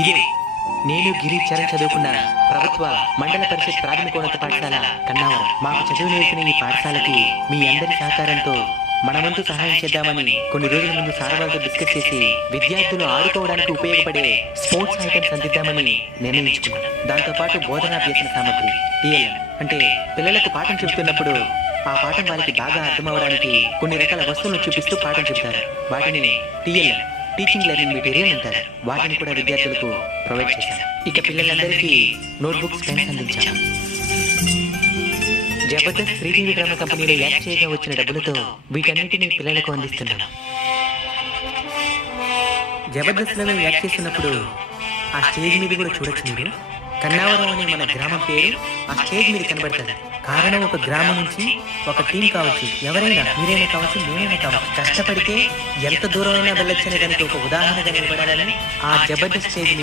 ఇదే నేను గిరి చరణ్ చదువుకున్న ప్రభుత్వ మండల పరిషత్ ప్రాథమికోన్నత పాఠశాల కన్నావరం. మాకు చదువు నేర్పిన ఈ పాఠశాలకి మీ అందరి సహకారంతో మనమంతు సహాయం చేద్దామని కొన్ని రోజుల ముందు సార్ వాళ్ళతో డిస్కస్ చేసి విద్యార్థులు ఆడుకోవడానికి ఉపయోగపడే స్పోర్ట్స్ ఐటమ్స్ అందిద్దామని నిర్ణయించుకున్నాం. దాంతోపాటు బోధనాభ్యసన సామగ్రి టీఎల్ఎం అంటే పిల్లలకు పాఠం చెబుతున్నప్పుడు ఆ పాఠం వారికి బాగా అర్థమవడానికి కొన్ని రకాల వస్తువులను చూపిస్తూ పాఠం చెబుతారు. వాటిని టీఎల్ఎం టీచింగ్ లెర్నింగ్ మెటీరియల్ అంటారు. వాటిని కూడా విద్యార్థులకు ప్రొవైడ్ చేశారు. ఇక పిల్లలందరికీ నోట్బుక్స్, పెన్స్ అందించాము. జబర్దస్త్ శ్రీ టీవీ డ్రామా కంపెనీలో యాక్ట్ చేయగా వచ్చిన డబ్బులతో వీటన్నిటిని పిల్లలకు అందిస్తున్నాం. జబర్దస్త్లో మేము యాక్ట్ చేస్తున్నప్పుడు ఆ స్టేజ్ మీద కూడా చూడొచ్చు మీరు. కన్నావరం అనే మన గ్రామం పేరు ఆ స్టేజ్ మీద కనబడుతుంది. కారణం ఒక గ్రామం నుంచి ఒక టీం కావచ్చు, ఎవరైనా మీరైనా కావచ్చు, మేమైనా కావచ్చు, కష్టపడితే ఎంత దూరమైనా వెళ్ళొచ్చనే దానికి ఒక ఉదాహరణగా నిలబడాలని ఆ జబర్దస్త్ స్టేజ్